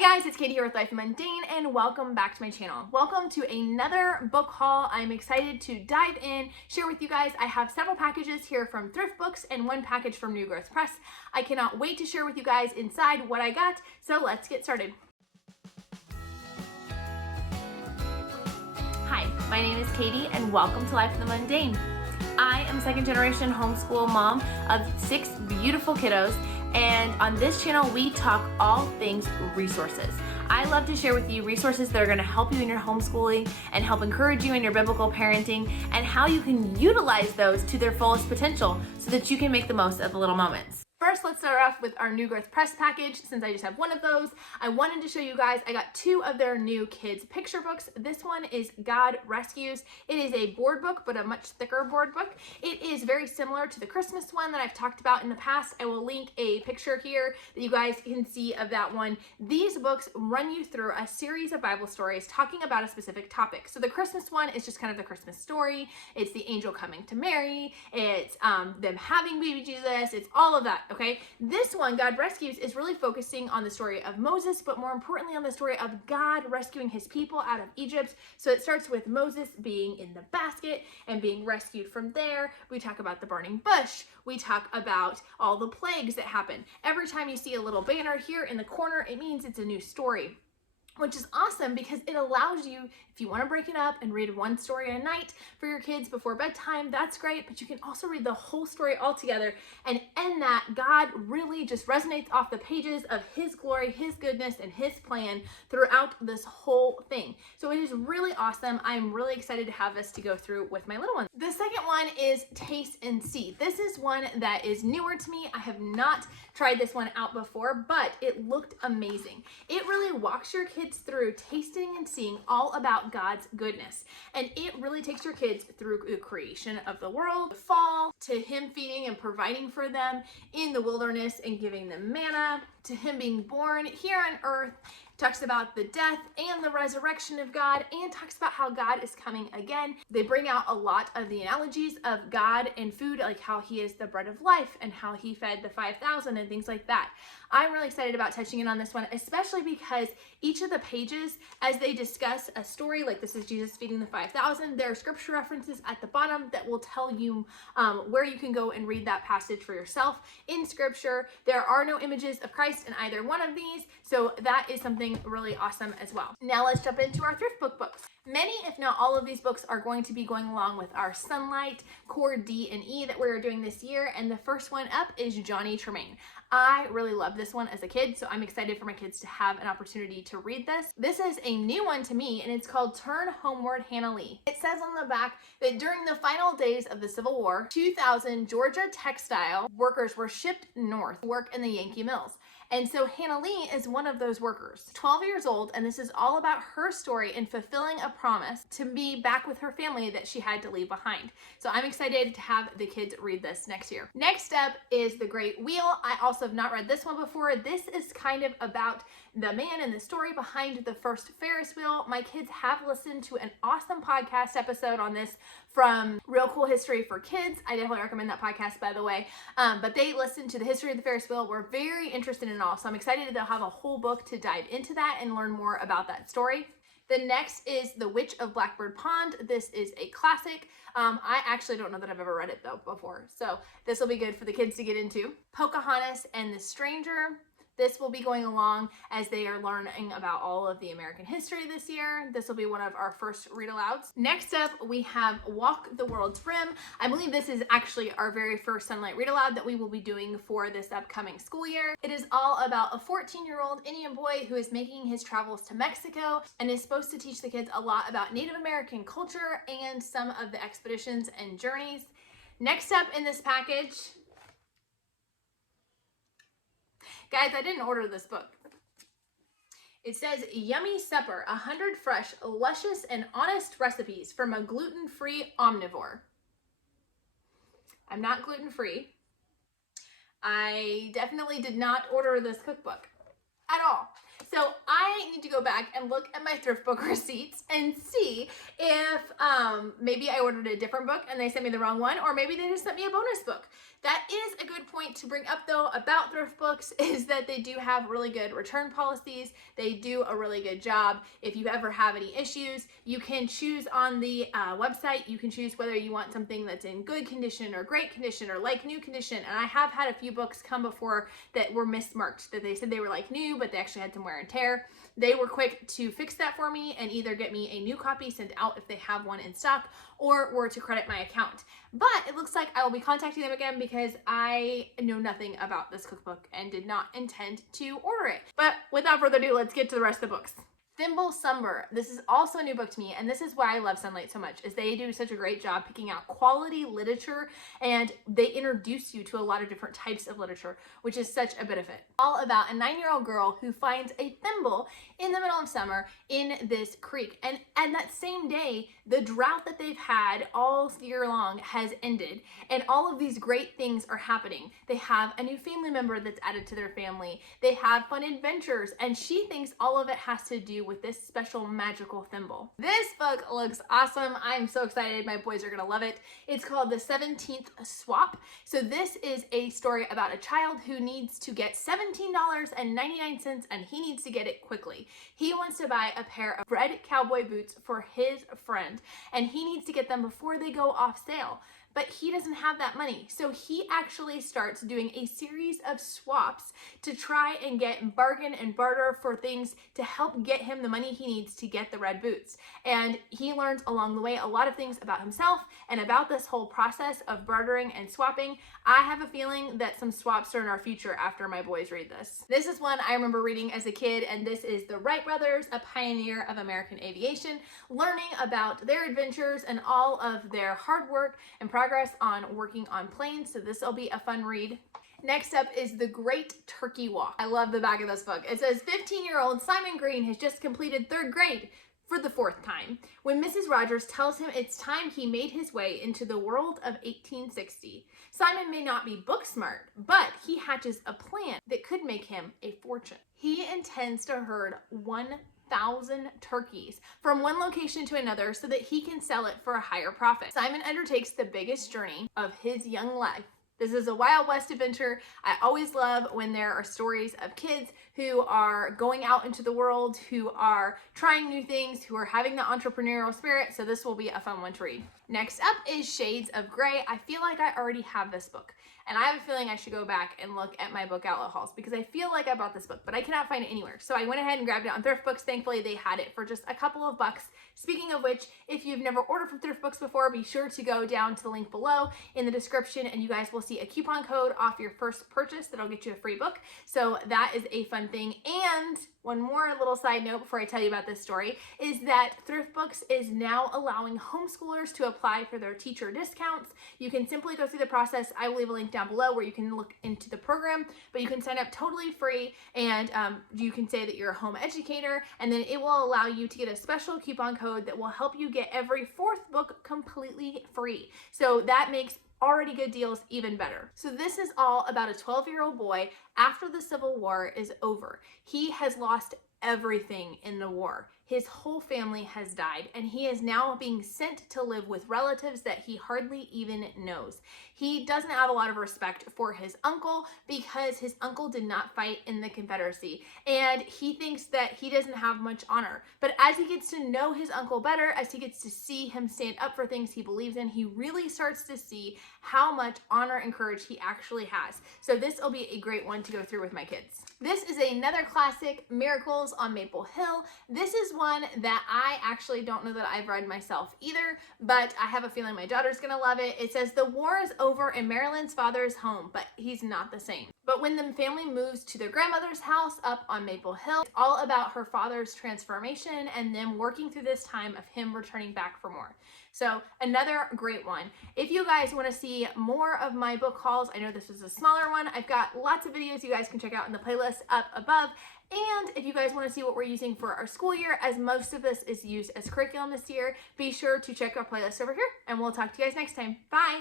Hey guys, it's Katie here with Life Mundane and welcome back to my channel. Welcome to another book haul. I'm excited to dive in, share with you guys. I have several packages here from Thrift Books and one package from New Growth Press. I cannot wait to share with you guys inside what I got, so let's get started. Hi, my name is Katie and welcome to Life of the Mundane. I am a second generation homeschool mom of 6 beautiful kiddos, and on this channel we talk all things resources. I love to share with you resources that are going to help you in your homeschooling and help encourage you in your biblical parenting and how you can utilize those to their fullest potential so that you can make the most of the little moments. First, let's start off with our New Growth Press package. Since I just have one of those, I wanted to show you guys, I got 2 of their new kids picture books. This one is God Rescues. It is a board book, but a much thicker board book. It is very similar to the Christmas one that I've talked about in the past. I will link a picture here that you guys can see of that one. These books run you through a series of Bible stories talking about a specific topic. So the Christmas one is just kind of the Christmas story. It's the angel coming to Mary. It's them having baby Jesus. It's all of that. Okay, this one, God Rescues, is really focusing on the story of Moses, but more importantly on the story of God rescuing his people out of Egypt. So it starts with Moses being in the basket and being rescued from there. We talk about the burning bush. We talk about all the plagues that happen. Every time you see a little banner here in the corner, it means it's a new story, which is awesome because it allows you, if you want to break it up and read one story a night for your kids before bedtime, that's great, but you can also read the whole story all together, and in that, God really just resonates off the pages of his glory, his goodness, and his plan throughout this whole thing. So it is really awesome. I'm really excited to have this to go through with my little ones. The second one is Taste and See. This is one that is newer to me. I have not tried this one out before, but it looked amazing. It really walks your kids through tasting and seeing all about God's goodness. And it really takes your kids through the creation of the world, the fall, to him feeding and providing for them in the wilderness and giving them manna, to him being born here on earth. Talks about the death and the resurrection of God, and talks about how God is coming again. They bring out a lot of the analogies of God and food, like how he is the bread of life and how he fed the 5,000 and things like that. I'm really excited about touching in on this one, especially because each of the pages, as they discuss a story, like this is Jesus feeding the 5,000, there are scripture references at the bottom that will tell you where you can go and read that passage for yourself in scripture. There are no images of Christ in either one of these, so that is something really awesome as well. Now let's jump into our Thrift Book books. Many, if not all of these books are going to be going along with our Sunlight Core D and E that we're doing this year, and the first one up is Johnny Tremain. I really loved this one as a kid, so I'm excited for my kids to have an opportunity to read this. This is a new one to me, and it's called Turn Homeward, Hannahlee. It says on the back that during the final days of the Civil War, 2,000 Georgia textile workers were shipped north to work in the Yankee mills. And so Hannahlee is one of those workers, 12 years old, and this is all about her story in fulfilling a promise to be back with her family that she had to leave behind. So I'm excited to have the kids read this next year. Next up is The Great Wheel. I also have not read this one before. This is kind of about the man and the story behind the first Ferris wheel. My kids have listened to an awesome podcast episode on this from Real Cool History for Kids. I definitely recommend that podcast, by the way. But they listened to the history of the Ferris wheel. We're very interested in it all. So I'm excited that they'll have a whole book to dive into that and learn more about that story. The next is The Witch of Blackbird Pond. This is a classic. I actually don't know that I've ever read it though before. So this will be good for the kids to get into. Pocahontas and the Stranger. This will be going along as they are learning about all of the American history this year. This will be one of our first read alouds. Next up, we have Walk the World's Rim. I believe this is actually our very first Sunlight read aloud that we will be doing for this upcoming school year. It is all about a 14-year-old Indian boy who is making his travels to Mexico and is supposed to teach the kids a lot about Native American culture and some of the expeditions and journeys. Next up in this package, guys, I didn't order this book. It says Yummy Supper, 100 fresh, luscious, and honest recipes from a gluten-free omnivore. I'm not gluten-free. I definitely did not order this cookbook at all. So I need need to go back and look at my thrift book receipts and see if maybe I ordered a different book and they sent me the wrong one, or maybe they just sent me a bonus book. That is a good point to bring up though about thrift books, is that they do have really good return policies. They do a really good job. If you ever have any issues, you can choose on the website, you can choose whether you want something that's in good condition or great condition or like new condition. And I have had a few books come before that were mismarked, that they said they were like new, but they actually had some wear and tear. They were quick to fix that for me and either get me a new copy sent out if they have one in stock, or were to credit my account. But it looks like I will be contacting them again because I know nothing about this cookbook and did not intend to order it. But without further ado, let's get to the rest of the books. Thimble Summer. This is also a new book to me, and this is why I love Sunlight so much, is they do such a great job picking out quality literature, and they introduce you to a lot of different types of literature, which is such a benefit. All about a 9-year-old girl who finds a thimble in the middle of summer in this creek. And that same day, the drought that they've had all year long has ended, and all of these great things are happening. They have a new family member that's added to their family. They have fun adventures, and she thinks all of it has to do with this special magical thimble. This book looks awesome. I'm so excited. My boys are gonna love it. It's called The 17th Swap. So this is a story about a child who needs to get $17.99, and he needs to get it quickly. He wants to buy a pair of red cowboy boots for his friend, and he needs to get them before they go off sale. But he doesn't have that money. So he actually starts doing a series of swaps to try and get bargain and barter for things to help get him the money he needs to get the red boots. And he learns along the way a lot of things about himself and about this whole process of bartering and swapping. I have a feeling that some swaps are in our future after my boys read this. This is one I remember reading as a kid, and this is the Wright brothers, a pioneer of American aviation, learning about their adventures and all of their hard work and progress on working on planes. So this will be a fun read. Next up is The Great Turkey Walk. I love the back of this book. It says 15-year-old Simon Green has just completed 3rd grade for the 4th time when Mrs. Rogers tells him it's time he made his way into the world of 1860. Simon may not be book smart, but he hatches a plan that could make him a fortune. He intends to herd 1,000 turkeys from one location to another so that he can sell it for a higher profit. Simon undertakes the biggest journey of his young life. This is a Wild West adventure. I always love when there are stories of kids who are going out into the world, who are trying new things, who are having the entrepreneurial spirit. So this will be a fun one to read. Next up is Shades of Grey. I feel like I already have this book, and I have a feeling I should go back and look at my book outlet hauls because I feel like I bought this book, but I cannot find it anywhere. So I went ahead and grabbed it on Thrift Books. Thankfully, they had it for just a couple of bucks. Speaking of which, if you've never ordered from Thrift Books before, be sure to go down to the link below in the description, and you guys will see a coupon code off your first purchase that'll get you a free book. So that is a fun thing. And one more little side note before I tell you about this story is that Thrift Books is now allowing homeschoolers to apply for their teacher discounts. You can simply go through the process. I will leave a link down below where you can look into the program, but you can sign up totally free, and you can say that you're a home educator, and then it will allow you to get a special coupon code that will help you get every 4th book completely free. So that makes already good deals even better. So this is all about a 12-year-old boy after the Civil War is over. He has lost everything in the war. His whole family has died, and he is now being sent to live with relatives that he hardly even knows. He doesn't have a lot of respect for his uncle because his uncle did not fight in the Confederacy, and he thinks that he doesn't have much honor. But as he gets to know his uncle better, as he gets to see him stand up for things he believes in, he really starts to see how much honor and courage he actually has. So this will be a great one to go through with my kids. This is another classic, Miracles on Maple Hill. This is one that I actually don't know that I've read myself either, but I have a feeling my daughter's gonna love it. It says the war is over and Marilyn's father is home, but he's not the same. But when the family moves to their grandmother's house up on Maple Hill, it's all about her father's transformation and them working through this time of him returning back for more. So another great one. If you guys want to see more of my book hauls, I know this was a smaller one. I've got lots of videos you guys can check out in the playlist up above. And if you guys want to see what we're using for our school year, as most of this is used as curriculum this year, be sure to check our playlist over here, and we'll talk to you guys next time. Bye!